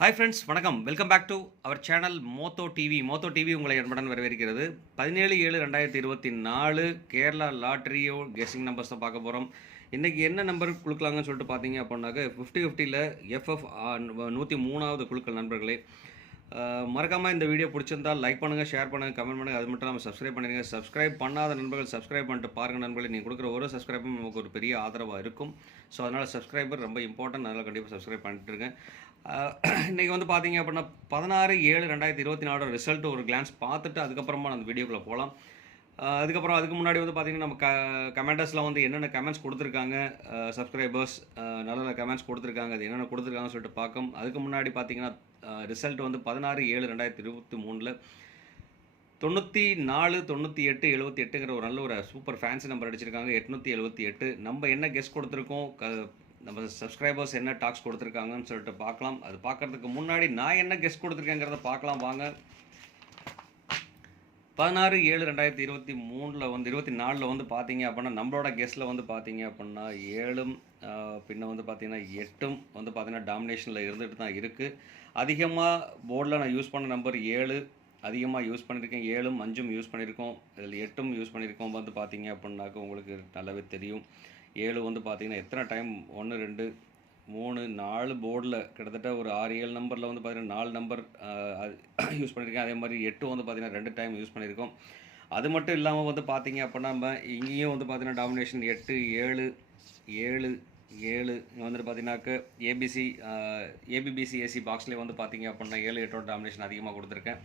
Hi friends வணக்கம். Welcome back to our channel Motho TV Motho TV உங்களை அன்புடன் வரவேற்கிறது. பதினேழு ஏழு ரெண்டாயிரத்தி இருபத்தி நாலு கேரளா லாட்ரியோ கெஸிங் நம்பர்ஸ் தான் பார்க்க போகிறோம் இன்றைக்கி என்ன நம்பர் கொடுக்கலாங்கன்னு சொல்லிட்டு பார்த்தீங்க அப்படின்னாக்க ஃபிஃப்டி ஃபிஃப்டியில் எஃப்எஃப் நூற்றி மூணாவது குழுக்கள் நண்பர்களே. மறக்காமல் இந்த வீடியோ பிடிச்சிருந்தால் லைக் பண்ணுங்கள் ஷேர் பண்ணுங்கள் கமெண்ட் பண்ணுங்கள் அது மட்டும் இல்லாமல் சப்ஸ்கிரைப் பண்ணுங்கள் சப்ஸ்கிரைப் பண்ணாத நண்பர்கள் சப்ஸ்கிரைப் பண்ணிட்டு பாருங்கள் நண்பர்களே. நீங்கள் கொடுக்குற ஒரு சப்ஸ்கிரைபும் நமக்கு ஒரு பெரிய ஆதரவாக இருக்கும். ஸோ அதனால் சப்ஸ்கிரைபர் ரொம்ப இம்பார்ட்டன்ட் அதனால் கண்டிப்பாக சப்ஸ்கிரைப் பண்ணிட்டுருங்க இன்றைக்கி வந்து பார்த்தீங்க அப்படின்னா பதினாறு ஏழு ரெண்டாயிரத்தி இருபத்தி நாலோட ரிசல்ட் ஒரு கிளான்ஸ் பார்த்துட்டு அதுக்கப்புறமா அந்த வீடியோக்குள்ளே போகலாம் அதுக்கப்புறம் அதுக்கு முன்னாடி வந்து பார்த்தீங்கன்னா நம்ம க கமெண்டர்ஸில் வந்து என்னென்ன கமெண்ட்ஸ் கொடுத்துருக்காங்க? சப்ஸ்கிரைபர்ஸ் நல்ல நல்ல கமெண்ட்ஸ் கொடுத்துருக்காங்க. அது என்னென்ன கொடுத்துருக்காங்கன்னு சொல்லிட்டு பார்க்கும். அதுக்கு முன்னாடி பார்த்தீங்கன்னா ரிசல்ட் வந்து பதினாறு ஏழு ரெண்டாயிரத்தி இருபத்தி மூணில் தொண்ணூற்றி நாலு தொண்ணூற்றி எட்டு எழுபத்தி எட்டுங்கிற ஒரு நல்ல ஒரு சூப்பர் ஃபேன்சி நம்பர் அடிச்சிருக்காங்க. எட்நூற்றி எழுபத்தி எட்டு. நம்ம என்ன கெஸ்ட் கொடுத்துருக்கோம்? க நம்ம சப்ஸ்கிரைபர்ஸ் என்ன டாக்ஸ் கொடுத்துருக்காங்கன்னு சொல்லிட்டு பார்க்கலாம். அது பார்க்கறதுக்கு முன்னாடி நான் என்ன கெஸ்ட் கொடுத்துருக்கேங்கிறத பார்க்கலாம் வாங்க. பதினாறு ஏழு ரெண்டாயிரத்தி இருபத்தி மூணில் வந்து இருபத்தி நாலில் வந்து பார்த்தீங்க அப்படின்னா நம்மளோட கெஸ்ட்டில் வந்து பார்த்தீங்க அப்படின்னா ஏழும் பின்ன வந்து பார்த்தீங்கன்னா எட்டும் வந்து பார்த்தீங்கன்னா டாமினேஷனில் இருந்துகிட்டு தான் இருக்குது அதிகமாக போர்டில் நான் யூஸ் பண்ண நம்பர் ஏழு அதிகமாக யூஸ் பண்ணியிருக்கேன். ஏழும் அஞ்சும் யூஸ் பண்ணியிருக்கோம். இதில் எட்டும் யூஸ் பண்ணியிருக்கோம் வந்து பார்த்தீங்க அப்படின்னாக்க உங்களுக்கு நல்லாவே தெரியும். ஏழு வந்து பார்த்தீங்கன்னா எத்தனை டைம் ஒன்று ரெண்டு மூணு நாலு போர்டில் கிட்டத்தட்ட ஒரு ஆறு ஏழு நம்பரில் வந்து பார்த்தீங்கன்னா நாலு நம்பர் யூஸ் பண்ணியிருக்கேன். அதே மாதிரி எட்டு வந்து பார்த்தீங்கன்னா ரெண்டு டைம் யூஸ் பண்ணியிருக்கோம். அது மட்டும் இல்லாமல் வந்து பார்த்தீங்க அப்படின்னா நம்ம இங்கேயும் வந்து பார்த்தீங்கன்னா டாமினேஷன் எட்டு ஏழு ஏழு ஏழு வந்துட்டு பார்த்தீங்கன்னாக்க ஏபிசி ஏபிபிசி ஏசி பாக்ஸ்லேயே வந்து பார்த்தீங்க அப்படின்னா ஏழு எட்டோட டாமினேஷன் அதிகமாக கொடுத்துருக்கேன்.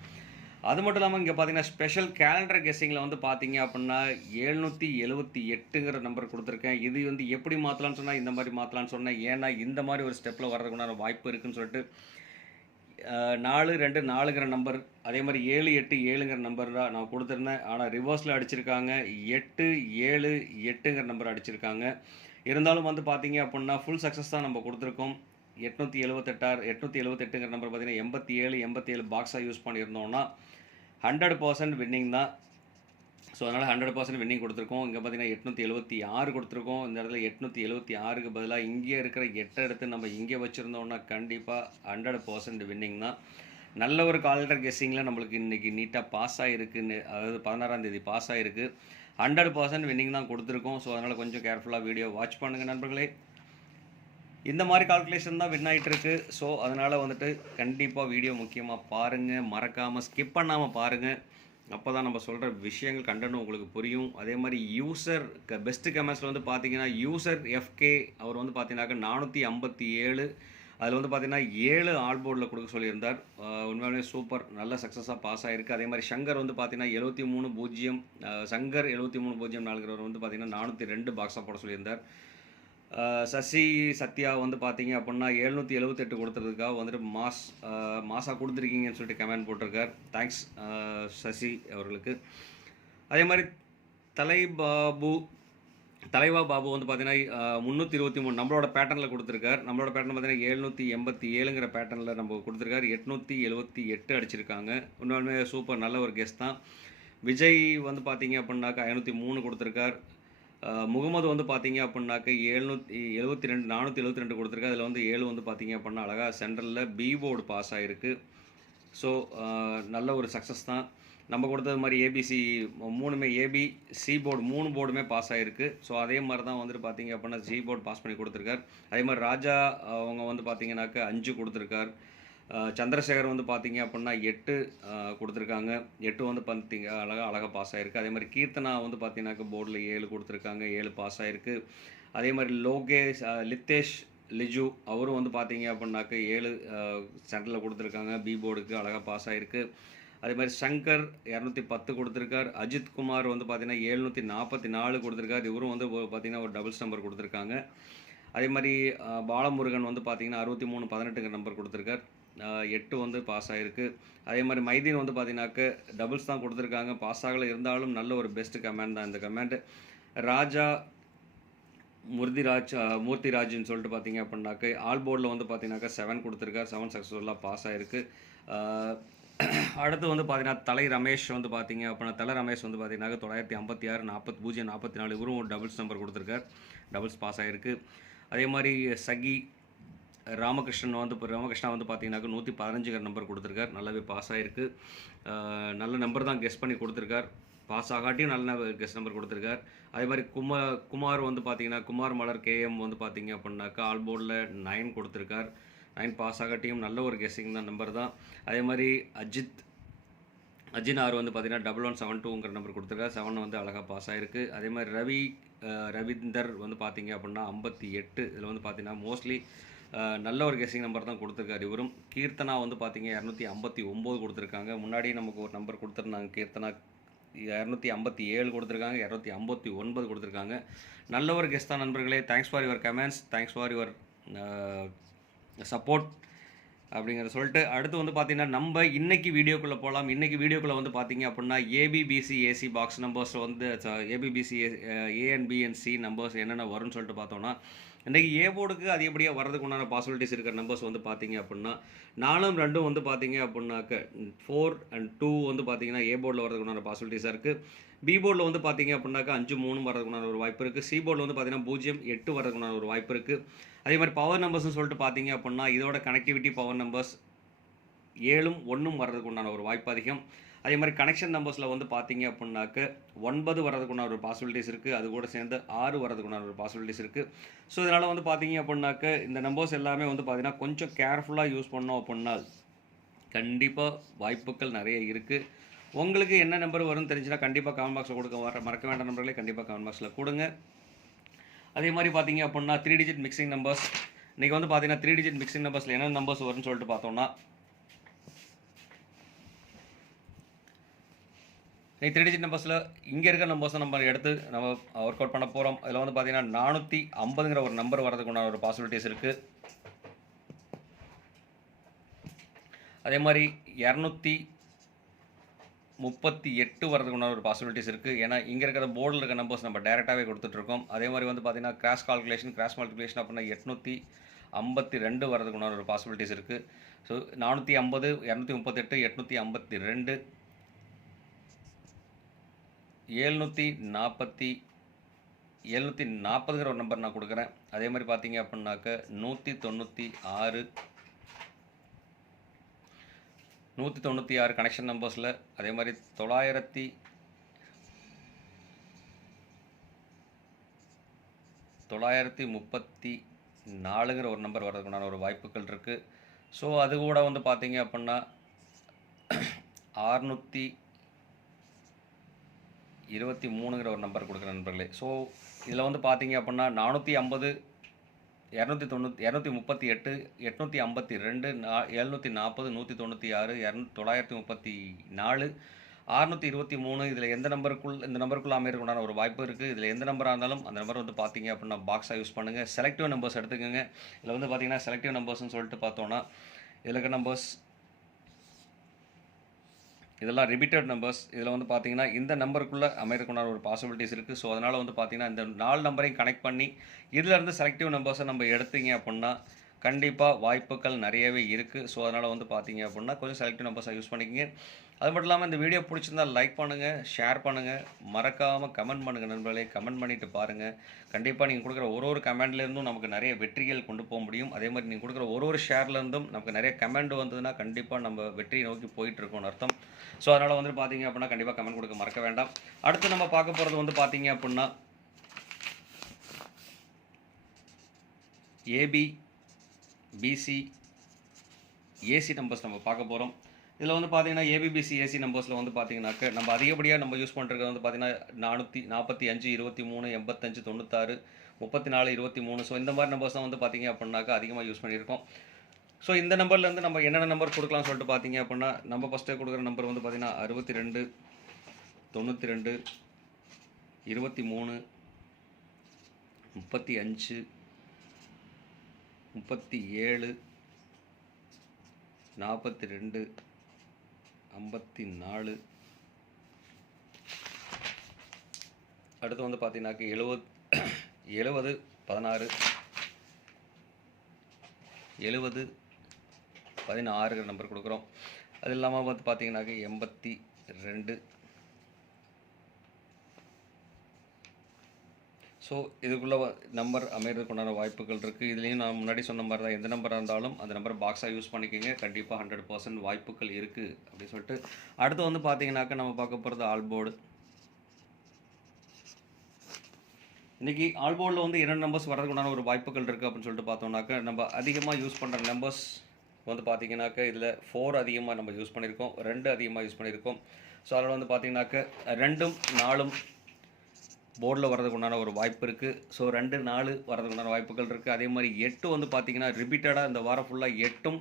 அது மட்டும் இல்லாமல் இங்கே பார்த்தீங்கன்னா ஸ்பெஷல் கேலண்டர் கெஸ்ஸிங்கில் வந்து பார்த்தீங்க அப்படின்னா எழுநூற்றி எழுபத்தி எட்டுங்கிற நம்பர் கொடுத்துருக்கேன். இது வந்து எப்படி மாற்றலாம்னு சொன்னால் இந்த மாதிரி மாற்றலாம்னு சொன்னேன். ஏன்னா இந்த மாதிரி ஒரு ஸ்டெப்பில் வர்றதுக்குண்டான வாய்ப்பு இருக்குன்னு சொல்லிட்டு நாலு ரெண்டு நாலுங்கிற நம்பர் அதே மாதிரி ஏழு எட்டு ஏழுங்கிற நம்பர் தான் நான் கொடுத்துருந்தேன். ஆனால் ரிவர்ஸில் அடிச்சிருக்காங்க. எட்டு ஏழு எட்டுங்கிற நம்பர் அடிச்சிருக்காங்க. இருந்தாலும் வந்து பார்த்தீங்க அப்படின்னா ஃபுல் சக்ஸஸ் தான் நம்ம கொடுத்துருக்கோம். எட்நூற்றி எழுபத்தெட்டார் எட்நூற்றி எழுபத்தெட்டுங்கிற நம்பர் பார்த்தீங்கன்னா எண்பத்தி ஏழு எண்பத்தி ஏழு பாக்ஸாக யூஸ் பண்ணியிருந்தோம்னா ஹண்ட்ரட் பர்சன்ட் வின்னிங் தான். ஸோ அதனால் ஹண்ட்ரட் பர்சன்ட் வின்னிங் கொடுத்துருக்கோம். இங்கே பார்த்தீங்கன்னா எட்நூற்றி எழுபத்தி ஆறு கொடுத்துருக்கோம். இந்த இடத்துல எட்நூற்றி எழுபத்தி ஆறுக்கு பதிலாக இங்கே இருக்கிற எட்டை எடுத்து நம்ம இங்கே வச்சுருந்தோம்னா கண்டிப்பாக ஹண்ட்ரட் பர்சன்ட் வின்னிங் தான். நல்ல ஒரு கால்டர் கெஸ்ஸிங்கில் நம்மளுக்கு இன்றைக்கி நீட்டாக பாஸ் ஆகிருக்குன்னு அதாவது பதினாறாம் தேதி பாஸ் ஆகிருக்கு ஹண்ட்ரட் பர்சன்ட் வின்னிங் தான் கொடுத்துருக்கோம். ஸோ அதனால் கொஞ்சம் கேர்ஃபுல்லாக வீடியோ வாட்ச் பண்ணுங்கள் நண்பர்களே. இந்த மாதிரி கால்குலேஷன் தான் வின் ஆகிட்டு இருக்கு ஸோ அதனால் வந்துட்டு கண்டிப்பாக வீடியோ முக்கியமாக பாருங்கள் மறக்காமல் ஸ்கிப் பண்ணாமல் பாருங்கள் அப்போ தான் நம்ம சொல்கிற விஷயங்கள் கண்டனும் உங்களுக்கு புரியும். அதே மாதிரி யூசர் க பெஸ்ட்டு கமெண்ட்ஸில் வந்து பார்த்தீங்கன்னா யூசர் எஃப்கே அவர் வந்து பார்த்தீங்கன்னாக்க நானூற்றி ஐம்பத்தி ஏழு அதில் வந்து பார்த்தீங்கன்னா ஏழு ஆல் போர்டில் கொடுக்க சொல்லியிருந்தார். உண்மையாலே உண்மையாலுமே சூப்பர் நல்ல சக்ஸஸாக பாஸ் ஆகிருக்கு அதே மாதிரி சங்கர் வந்து பார்த்தீங்கன்னா எழுபத்தி மூணு பூஜ்ஜியம் சங்கர் எழுபத்தி மூணு பூஜ்ஜியம் நாலுங்கிறவர் வந்து பார்த்தீங்கன்னா நானூற்றி ரெண்டு பாக்ஸாக போட சொல்லியிருந்தார். சசி சத்யா வந்து பார்த்தீங்க அப்படின்னா எழுநூற்றி எழுபத்தெட்டு கொடுத்துறதுக்காக வந்துட்டு மாஸ் மாசாக கொடுத்துருக்கீங்கன்னு சொல்லிட்டு கமெண்ட் போட்டிருக்கார். தேங்க்ஸ் சசி அவர்களுக்கு. அதே மாதிரி தலை பாபு தலைவா பாபு வந்து பார்த்தீங்கன்னா முந்நூற்றி இருபத்தி மூணு நம்மளோட பேட்டர்னில் கொடுத்துருக்கார். நம்மளோட பேட்டர்ன் பார்த்தீங்கன்னா எழுநூற்றி எண்பத்தி ஏழுங்கிற பேட்டர்னில் நம்ம கொடுத்துருக்காரு. எட்நூற்றி எழுபத்தி எட்டு அடிச்சிருக்காங்க. இன்னொன்று சூப்பர் நல்ல ஒரு கெஸ்ட் தான். விஜய் வந்து பார்த்தீங்க அப்படின்னாக்கா ஐநூற்றி மூணு கொடுத்துருக்கார். முகமது வந்து பார்த்தீங்க அப்படின்னாக்க எழுநூற்றி எழுபத்தி ரெண்டு நானூற்றி எழுபத்தி ரெண்டு கொடுத்துருக்கு. அதில் வந்து ஏழு வந்து பார்த்தீங்க அப்படின்னா அழகாக சென்ட்ரலில் பி போர்டு பாஸ் ஆகிருக்கு ஸோ நல்ல ஒரு சக்ஸஸ் தான். நம்ம கொடுத்தது மாதிரி ஏபிசி மூணுமே ஏபி சி போர்டு மூணு போர்டுமே பாஸ் ஆகிருக்கு ஸோ அதே மாதிரி தான் வந்துட்டு பார்த்தீங்க அப்படின்னா ஜி போர்டு பாஸ் பண்ணி கொடுத்துருக்கார். அதே மாதிரி ராஜா அவங்க வந்து பார்த்தீங்கன்னாக்க அஞ்சு கொடுத்துருக்கார். சந்திரசேகர் வந்து பார்த்தீங்க அப்படின்னா எட்டு கொடுத்துருக்காங்க. எட்டு வந்து பார்த்தீங்க அழகாக அழகாக பாஸ் ஆகிருக்கு அதே மாதிரி கீர்த்தனா வந்து பார்த்தீங்கன்னாக்க போர்டில் ஏழு கொடுத்துருக்காங்க ஏழு பாஸ் ஆகிருக்கு அதே மாதிரி லோகேஷ் லித்தேஷ் லிஜு அவரும் வந்து பார்த்தீங்க அப்படின்னாக்க ஏழு சென்டரில் கொடுத்துருக்காங்க. பி போர்டுக்கு அழகாக பாஸ் ஆகிருக்கு அதே மாதிரி சங்கர் இரநூத்தி பத்து கொடுத்துருக்கார். அஜித் குமார் வந்து பார்த்தீங்கன்னா எழுநூற்றி நாற்பத்தி நாலு கொடுத்துருக்காரு. இவரும் வந்து பார்த்தீங்கன்னா ஒரு டபுள்ஸ் நம்பர் கொடுத்துருக்காங்க. அதே மாதிரி பாலமுருகன் வந்து பார்த்தீங்கன்னா அறுபத்தி மூணு பதினெட்டுங்கிற நம்பர் கொடுத்துருக்கார். எட்டு வந்து பாஸ் ஆகிருக்கு அதே மாதிரி மைதீன் வந்து பார்த்தீங்கன்னாக்க டபுள்ஸ் தான் கொடுத்துருக்காங்க. பாஸ் ஆகலை இருந்தாலும் நல்ல ஒரு பெஸ்ட் கமெண்ட் தான் இந்த கமெண்ட் ராஜா முருதிராஜ் மூர்த்திராஜ்னு சொல்லிட்டு பார்த்தீங்க அப்படின்னாக்க ஆல் போர்டில் வந்து பார்த்தீங்கன்னாக்கா செவன் கொடுத்துருக்காரு. செவன் சக்ஸஸ்ஃபுல்லாக பாஸ் ஆகிருக்கு அடுத்து வந்து பார்த்தீங்கன்னா தலை ரமேஷ் வந்து பார்த்தீங்க அப்படின்னா தலை ரமேஷ் வந்து பார்த்தீங்கன்னாக்க தொள்ளாயிரத்தி ஐம்பத்தி ஆறு நாற்பத்தி பூஜ்ஜியம் நாற்பத்தி நாலு இவரும் ஒரு டபுள்ஸ் நம்பர் கொடுத்துருக்கார். டபுள்ஸ் பாஸ் ஆகிருக்கு அதே மாதிரி சகி ராமகிருஷ்ணன் வந்து இப்போ ராமகிருஷ்ணா வந்து பார்த்தீங்கன்னாக்க நூற்றி பதினஞ்சுங்கிற நம்பர் கொடுத்துருக்கார். நல்லாவே பாஸ் ஆகிருக்கு நல்ல நம்பர் தான் கெஸ் பண்ணி கொடுத்துருக்கார். பாஸ் ஆகாட்டியும் நல்ல கெஸ்ட் நம்பர் கொடுத்துருக்கார். அதே மாதிரி குமா குமார் வந்து பார்த்தீங்கன்னா குமார் மலர் கேஎம் வந்து பார்த்தீங்க அப்படின்னாக்கா ஆல் போர்டில் நைன் கொடுத்துருக்கார். நைன் பாஸ் ஆகாட்டியும் நல்ல ஒரு கெஸ்ஸிங் தான் நம்பர் தான். அதே மாதிரி அஜித் அஜின் ஆர் வந்து பார்த்தீங்கன்னா டபுள் ஒன் செவன் டூங்கிற நம்பர் கொடுத்துருக்காரு. செவன் வந்து அழகாக பாஸ் ஆகிருக்கு அதே மாதிரி ரவி ரவீந்தர் வந்து பார்த்தீங்க அப்படின்னா ஐம்பத்தி எட்டு இதில் வந்து பார்த்தீங்கன்னா மோஸ்ட்லி நல்ல ஒரு கெஸ்ஸிங் நம்பர் தான் கொடுத்துருக்காரு. இவரும் கீர்த்தனா வந்து பார்த்தீங்க இரநூத்தி ஐம்பத்தி ஒம்பது கொடுத்துருக்காங்க. முன்னாடி நமக்கு ஒரு நம்பர் கொடுத்துருந்தாங்க. கீர்த்தனா இரநூத்தி ஐம்பத்தி ஏழு கொடுத்துருக்காங்க இரநூத்தி ஐம்பத்தி ஒன்பது கொடுத்துருக்காங்க. நல்ல ஒரு கெஸ்ட் தான் நண்பர்களே. Thanks for your comments thanks for your support அப்படிங்கிறத சொல்லிட்டு அடுத்து வந்து பார்த்தீங்கன்னா நம்ம இன்றைக்கி வீடியோக்குள்ளே போகலாம் இன்றைக்கி வீடியோக்குள்ளே வந்து பார்த்தீங்க அப்படின்னா ஏபிபிசி ஏசி பாக்ஸ் நம்பர்ஸ் வந்து ஏபிபிசி ஏஎன்பிஎன்சி நம்பர்ஸ் என்னென்ன வரும்னு சொல்லிட்டு பார்த்தோன்னா இன்றைக்கி ஏ போர்டுக்கு அதிகப்படியாக வரதுக்கு உண்டான பாசிபிலிட்டிஸ் இருக்கிற நம்பர்ஸ் வந்து பார்த்தீங்க அப்படின்னா நாலும் ரெண்டும் வந்து பார்த்தீங்க அப்படின்னாக்க ஃபோர் அண்ட் டூ வந்து பார்த்தீங்கன்னா ஏ போர்டில் வரதுக்கு உண்டான பாசிபிலிட்டிஸாக இருக்குது பி போர்டில் வந்து பார்த்தீங்க அப்படின்னாக்கா அஞ்சு மூணு வரதுக்கு உண்டான ஒரு வாய்ப்பு இருக்குது சி போர்டில் வந்து பார்த்தீங்கன்னா பூஜ்ஜியம் எட்டு வரதுக்கு உண்டான ஒரு வாய்ப்பு இருக்குது அதே மாதிரி பவர் நம்பர்ஸ்னு சொல்லிட்டு பார்த்தீங்க அப்படின்னா இதோட கனெக்டிவிட்டி பவர் நம்பர்ஸ் ஏழும் ஒன்றும் வர்றதுக்கு உண்டான ஒரு வாய்ப்பு அதிகம். அதே மாதிரி கனெக்ஷன் நம்பர்ஸில் வந்து பார்த்தீங்க அப்படின்னாக்க ஒன்பது வரதுக்கு உண்டான ஒரு பாசிபிலிட்டிஸ் இருக்குது அது கூட சேர்ந்து ஆறு வரதுக்குண்டான ஒரு பாசிபிலிட்டிஸ் இருக்குது ஸோ இதனால் வந்து பார்த்தீங்க அப்படின்னாக்க இந்த நம்பர்ஸ் எல்லாமே வந்து பார்த்தீங்கன்னா கொஞ்சம் கேர்ஃபுல்லாக யூஸ் பண்ணோம் அப்படின்னா கண்டிப்பாக வாய்ப்புகள் நிறைய இருக்குது உங்களுக்கு என்ன நம்பர் வரும்னு தெரிஞ்சுன்னா கண்டிப்பாக கமெண்ட் பாக்ஸில் கொடுக்க வர மறக்க வேண்டாம் நம்பர்களே கண்டிப்பாக கமெண்ட் பாக்ஸில் கொடுங்க. அதே மாதிரி பார்த்தீங்க அப்படின்னா த்ரீ டிஜிட் மிக்சிங் நம்பர்ஸ் இன்றைக்கி வந்து பார்த்தீங்கன்னா த்ரீ டிஜிட் மிக்சிங் நம்பர்ஸில் என்ன நம்பர்ஸ் வரும்னு சொல்லிட்டு பார்த்தோம்னா த்ரீ டிஜிட் நம்பர்ஸில் இங்கே இருக்கிற நம்பர்ஸை நம்ம எடுத்து நம்ம ஒர்க் அவுட் பண்ண போகிறோம் இதில் வந்து பார்த்தீங்கன்னா நானூற்றி ஐம்பதுங்கிற ஒரு நம்பர் வரதுக்குண்டான ஒரு பாசிபிலிட்டிஸ் இருக்குது அதே மாதிரி இரநூத்தி முப்பத்தி எட்டு வரதுக்குண்டான ஒரு பாசிபிலிட்டிஸ் இருக்குது ஏன்னா இங்கே இருக்கிற போர்டில் இருக்க நம்பர்ஸ் நம்ம டேரெக்டாகவே கொடுத்துட்ருக்கோம் அதே மாதிரி வந்து பார்த்தீங்கன்னா கிராஷ் கால்குலேஷன் கிராஷ் மல்டிப்ளிகேஷன் அப்படின்னா எட்நூற்றி ஐம்பத்தி ரெண்டு வரதுக்குண்டான ஒரு பாசிபிலிட்டிஸ் இருக்குது ஸோ நானூற்றி ஐம்பது இரநூத்தி முப்பத்தெட்டு எட்நூற்றி ஐம்பத்தி ரெண்டு ஏழ்நூற்றி நாற்பத்தி எழுநூற்றி நாற்பதுங்கிற ஒரு நம்பர் நான் கொடுக்குறேன். அதே மாதிரி பார்த்தீங்க அப்படின்னாக்க நூற்றி தொண்ணூற்றி ஆறு நூற்றி தொண்ணூற்றி ஆறு கனெக்ஷன் நம்பர்ஸில் அதே மாதிரி தொள்ளாயிரத்தி தொள்ளாயிரத்தி முப்பத்தி நாலுங்கிற ஒரு நம்பர் வர்றதுக்குண்டான ஒரு வாய்ப்புகள் இருக்குது ஸோ அது கூட வந்து பார்த்தீங்க அப்படின்னா ஆறுநூற்றி இருபத்தி மூணுங்கிற ஒரு நம்பர் கொடுக்குற நண்பர்களே. ஸோ இதில் வந்து பார்த்தீங்க அப்படின்னா நானூற்றி ஐம்பது இரநூத்தி தொண்ணூற்றி இரநூத்தி முப்பத்தி எட்டு எட்நூற்றி ஐம்பத்தி ரெண்டு நா எழுநூற்றி நாற்பது நூற்றி தொண்ணூற்றி ஆறு இரநூ தொள்ளாயிரத்தி முப்பத்தி நாலு அறுநூற்றி இருபத்தி மூணு இதில் எந்த நம்பருக்குள் இந்த நம்பருக்குள்ள அமையறதுக்குண்டான ஒரு வாய்ப்பு இருக்குது இதில் எந்த நம்பராக இருந்தாலும் அந்த நம்பர் வந்து பார்த்தீங்க அப்படின்னா பாக்ஸாக யூஸ் பண்ணுங்கள் செலக்டிவ் நம்பர்ஸ் எடுத்துக்கோங்க. இதில் வந்து பார்த்தீங்கன்னா செலக்டிவ் நம்பர்ஸ்னு சொல்லிட்டு பார்த்தோன்னா இதில் இருக்க நம்பர்ஸ் இதெல்லாம் ரிபீட்டட் நம்பர்ஸ் இதில் வந்து பார்த்தீங்கன்னா இந்த நம்பருக்குள்ளே அமையறதுக்குண்டான ஒரு பாசிபிலிட்டிஸ் இருக்குது ஸோ அதனால் வந்து பார்த்தீங்கன்னா இந்த நாலு நம்பரையும் கனெக்ட் பண்ணி இதிலேருந்து செலக்டிவ் நம்பர்ஸை நம்ம எடுத்தீங்க அப்படின்னா கண்டிப்பாக வாய்ப்புகள் நிறையவே இருக்குது ஸோ அதனால் வந்து பார்த்தீங்க அப்படின்னா கொஞ்சம் செலக்டிவ் நம்பர்ஸாக யூஸ் பண்ணிக்கிங்க. அது மட்டும் இல்லாமல் இந்த வீடியோ பிடிச்சிருந்தா லைக் பண்ணுங்கள் ஷேர் பண்ணுங்கள் மறக்காமல் கமெண்ட் பண்ணுங்கள் நண்பர்களே. கமெண்ட் பண்ணிட்டு பாருங்கள் கண்டிப்பாக நீங்கள் கொடுக்குற ஒரு ஒரு கமெண்ட்லேருந்தும் நமக்கு நிறைய வெற்றிகள் கொண்டு போக முடியும். அதே மாதிரி நீங்கள் கொடுக்குற ஒரு ஒரு ஷேர்லேருந்தும் நமக்கு நிறைய கமெண்ட் வந்ததுன்னா கண்டிப்பாக நம்ம வெற்றியை நோக்கி போயிட்டுருக்கோம்னு அர்த்தம். ஸோ அதனால் வந்து பார்த்தீங்க அப்படின்னா கண்டிப்பாக கமெண்ட் கொடுக்க மறக்க வேண்டாம். அடுத்து நம்ம பார்க்க போகிறது வந்து பார்த்தீங்க அப்படின்னா ஏபி பிசி ஏசி நம்பர்ஸ் நம்ம பார்க்க போகிறோம் இதில் வந்து பார்த்தீங்கன்னா ஏபிபிசி ஏசி நம்பர்ஸில் வந்து பார்த்தீங்கன்னாக்க நம்ம அதிகப்படியாக நம்ம யூஸ் பண்ணுறது வந்து பார்த்தீங்கன்னா நானூற்றி நாற்பத்தி அஞ்சு இருபத்தி மூணு எண்பத்தஞ்சு தொண்ணூத்தாறு முப்பத்தி நாலு இருபத்தி மூணு. ஸோ இந்த மாதிரி நம்பர்ஸ் தான் வந்து பார்த்தீங்க அப்படின்னாக்கா அதிகமாக யூஸ் பண்ணியிருக்கோம். ஸோ இந்த நம்பர்லேருந்து நம்ம என்னென்ன நம்பர் கொடுக்கலாம்னு சொல்லிட்டு பார்த்தீங்க அப்படின்னா நம்ம ஃபஸ்ட்டு கொடுக்குற நம்பர் வந்து பார்த்தீங்கன்னா அறுபத்தி ரெண்டு தொண்ணூற்றி ரெண்டு இருபத்தி மூணு முப்பத்தி அஞ்சு முப்பத்தி ஏழு நாற்பத்தி ரெண்டு ஐம்பத்தி நாலு. அடுத்து வந்து பார்த்தீங்கன்னாக்கு எழுபது எழுபது பதினாறு. எழுபது பதினாறுங்கிற நம்பர் கொடுக்குறோம். அது இல்லாமல் வந்து பார்த்தீங்கன்னாக்கு எண்பத்தி ரெண்டு. ஸோ இதுக்குள்ளே நம்பர் அமையிறதுக்குண்டான வாய்ப்புகள் இருக்குது இதுலேயும் நான் முன்னாடி சொன்ன மாதிரி தான் எந்த நம்பராக இருந்தாலும் அந்த நம்பர் பாக்ஸாக யூஸ் பண்ணிக்கோங்க. கண்டிப்பாக ஹண்ட்ரட் பர்சன்ட் வாய்ப்புகள் இருக்குது அப்படின்னு சொல்லிட்டு. அடுத்து வந்து பார்த்தீங்கன்னாக்கா நம்ம பார்க்க போகிறது ஆல்போர்டு இன்றைக்கி ஆல்போர்டில் வந்து என்னென்ன நம்பர்ஸ் வர்றதுக்குண்டான ஒரு வாய்ப்புகள் இருக்குது அப்படின்னு சொல்லிட்டு பார்த்தோம்னாக்கா நம்ம அதிகமாக யூஸ் பண்ணுற நம்பர்ஸ் வந்து பார்த்திங்கனாக்கா இதில் ஃபோர் அதிகமாக நம்ம யூஸ் பண்ணியிருக்கோம் ரெண்டு அதிகமாக யூஸ் பண்ணியிருக்கோம் ஸோ அதில் வந்து பார்த்திங்கனாக்கா ரெண்டும் நாலும் போர்டில் வரதுக்கு உண்டான ஒரு வாய்ப்பு இருக்குது ஸோ ரெண்டு நாலு வரதுக்கு உண்டான வாய்ப்புகள் இருக்குது அதே மாதிரி எட்டு வந்து பார்த்தீங்கன்னா ரிப்பீட்டடாக இந்த வாரம் ஃபுல்லாக எட்டும்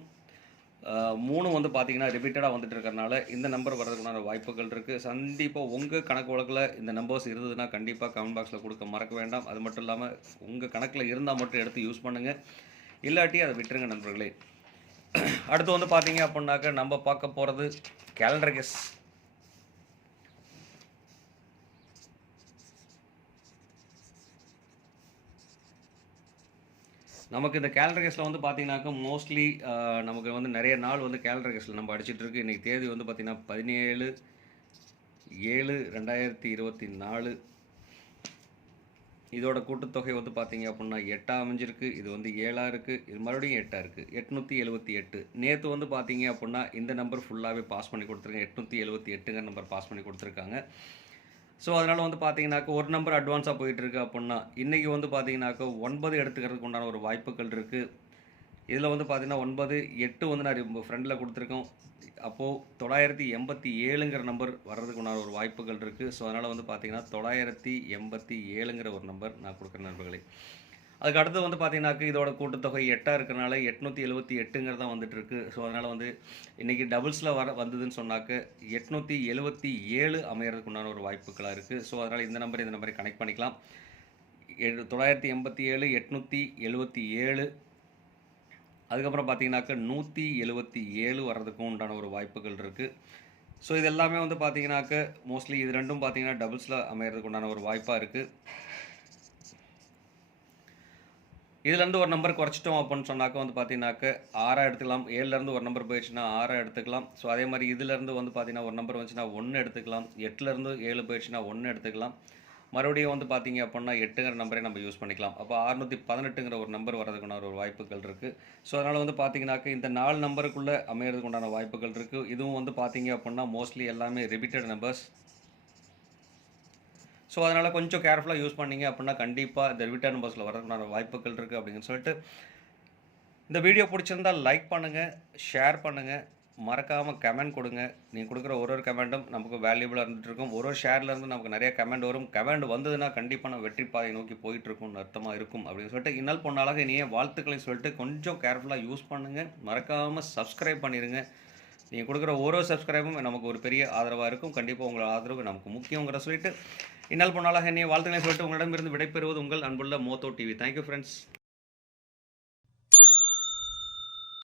மூணும் வந்து பார்த்திங்கன்னா ரிப்பீட்டடாக வந்துட்டு இருக்கிறனால இந்த நம்பர் வரதுக்குண்டான வாய்ப்புகள் இருக்குது சந்திப்பாக உங்கள் கணக்கு வழக்கில் இந்த நம்பர்ஸ் இருந்ததுன்னா கண்டிப்பாக கமெண்ட் பாக்ஸில் கொடுக்க மறக்க வேண்டாம். அது மட்டும் இல்லாமல் உங்கள் கணக்கில் இருந்தால் மட்டும் எடுத்து யூஸ் பண்ணுங்கள் இல்லாட்டி அதை விட்டுருங்க நண்பர்களே. அடுத்து வந்து பார்த்தீங்க அப்படின்னாக்க நம்ம பார்க்க போகிறது கேலண்டர் கெஸ் நமக்கு இந்த கேலண்டர் கெஸ்ட்டில் வந்து பார்த்தீங்கன்னாக்கா மோஸ்ட்லி நமக்கு வந்து நிறைய நாள் வந்து கேலண்டர் கெஸ்ட்டில் நம்ம அடிச்சிட்டு இருக்கு. இன்றைக்கி தேதி வந்து பார்த்தீங்கன்னா பதினேழு ஏழு ரெண்டாயிரத்தி இருபத்தி நாலு. இதோட கூட்டுத்தொகை வந்து பார்த்தீங்க அப்படின்னா எட்டாக அமைஞ்சிருக்கு. இது வந்து ஏழாக இருக்குது இது மறுபடியும் எட்டாக இருக்குது எட்நூற்றி எழுபத்தி எட்டு. நேற்று வந்து பார்த்தீங்க அப்படின்னா இந்த நம்பர் ஃபுல்லாகவே பாஸ் பண்ணி கொடுத்துருங்க எட்நூற்றி எழுபத்தி எட்டுங்கிற நம்பர் பாஸ் பண்ணி கொடுத்துருக்காங்க. ஸோ அதனால் வந்து பார்த்தீங்கன்னாக்க ஒரு நம்பர் அட்வான்ஸாக போயிட்டுருக்கு அப்புடின்னா அப்படின்னா இன்றைக்கி வந்து பார்த்தீங்கன்னாக்க ஒன்பது எடுத்துக்கிறதுக்கு உண்டான ஒரு வாய்ப்புகள் இருக்குது இதில் வந்து பார்த்தீங்கன்னா ஒன்பது எட்டு வந்து நான் ஃப்ரெண்டில் கொடுத்துருக்கோம். அப்போது தொள்ளாயிரத்தி எண்பத்தி ஏழுங்கிற நம்பர் வர்றதுக்கு உண்டான ஒரு வாய்ப்புகள் இருக்குது ஸோ அதனால் வந்து பார்த்தீங்கன்னா தொள்ளாயிரத்தி எண்பத்தி ஏழுங்கிற ஒரு நம்பர் நான் கொடுக்குற நண்பர்களே. அதுக்கு அடுத்து வந்து பார்த்தீங்கன்னாக்க இதோட கூட்டத்தொகை எட்டாக இருக்கிறனால எட்நூற்றி எழுபத்தி எட்டுங்கிறதான் வந்துட்டு இருக்கு ஸோ அதனால் வந்து இன்றைக்கி டபுள்ஸில் வர வந்ததுன்னு சொன்னாக்க எட்நூற்றி எழுபத்தி ஏழு அமையறதுக்கு உண்டான ஒரு வாய்ப்புகளாக இருக்குது ஸோ அதனால் இந்த நம்பர் இந்த நம்பரை கனெக்ட் பண்ணிக்கலாம். ஏழு தொள்ளாயிரத்தி எண்பத்தி ஏழு எட்நூற்றி எழுபத்தி ஏழு. அதுக்கப்புறம் பார்த்தீங்கன்னாக்க நூற்றி எழுபத்தி ஏழு வர்றதுக்கும் உண்டான ஒரு வாய்ப்புகள் இருக்குது ஸோ இது எல்லாமே வந்து பார்த்தீங்கன்னாக்க மோஸ்ட்லி இது ரெண்டும் பார்த்தீங்கன்னா டபுள்ஸில் அமையிறதுக்கு உண்டான ஒரு வாய்ப்பாக இருக்குது இதுலேருந்து ஒரு நம்பர் குறைச்சிட்டோம் அப்படின்னு சொன்னாக்க வந்து பார்த்தீங்கன்னாக்க ஆறாக எடுத்துக்கலாம் ஏழுலேருந்து ஒரு நம்பர் போயிடுச்சுன்னா ஆறாக எடுத்துக்கலாம். ஸோ அதே மாதிரி இதுலேருந்து வந்து பார்த்தீங்கன்னா ஒரு நம்பர் வந்துச்சுன்னா ஒன்று எடுத்துக்கலாம் எட்டுலேருந்து ஏழு போயிடுச்சுன்னா ஒன்று எடுத்துக்கலாம். மறுபடியும் வந்து பார்த்தீங்க அப்படின்னா எட்டுங்கிற நம்பரே நம்ம யூஸ் பண்ணிக்கலாம். அப்போ அறுநூற்றி பதினெட்டுங்கிற ஒரு நம்பர் வரதுக்குண்டான ஒரு வாய்ப்புகள் இருக்குது ஸோ அதனால் வந்து பார்த்தீங்கன்னாக்க இந்த நாலு நம்பருக்குள்ளே அமையிறதுக்குண்டான வாய்ப்புகள் இருக்குது இதுவும் வந்து பார்த்தீங்க அப்படின்னா மோஸ்ட்லி எல்லாமே ரிப்பீட்டட் நம்பர்ஸ் ஸோ அதனால் கொஞ்சம் கேர்ஃபுல்லாக யூஸ் பண்ணிங்க அப்படின்னா கண்டிப்பாக இந்த ரிட்டர்ன் பஸ்ஸில் வரதுக்குண்டான வாய்ப்புகள் இருக்குது அப்படின்னு சொல்லிட்டு இந்த வீடியோ பிடிச்சிருந்தா லைக் பண்ணுங்கள் ஷேர் பண்ணுங்கள் மறக்காமல் கமெண்ட் கொடுங்க. நீங்கள் கொடுக்குற ஒரு ஒரு கமெண்ட்டும் நமக்கு வேல்யூபிளாக இருந்துட்டு இருக்கும். ஒரு ஒரு ஷேர்லேருந்து நமக்கு நிறைய கமெண்ட் வரும். கமெண்ட் வந்ததுன்னா கண்டிப்பாக நம்ம வெற்றி பாதை நோக்கி போயிட்டுருக்கும்னு அர்த்தமாக இருக்கும் அப்படின்னு சொல்லிட்டு இன்னல் பொண்ணாளாக இனியே வாழ்த்துக்களை சொல்லிட்டு கொஞ்சம் கேர்ஃபுல்லாக யூஸ் பண்ணுங்கள் மறக்காமல் சப்ஸ்கிரைப் பண்ணிடுங்க நீங்கள் கொடுக்குற ஒரு ஒரு சப்ஸ்கிரைபும் நமக்கு ஒரு பெரிய ஆதரவாக இருக்கும். கண்டிப்பாக உங்களோட ஆதரவு நமக்கு முக்கியங்கிற சொல்லிட்டு இன்னால் பொண்ணாளாக என்னைய வாழ்த்துக்களை சொல்லிட்டு உங்களிடமிருந்து விடைபெறுவது உங்கள் அன்புள்ள மோத்தோ டிவி. Thank you friends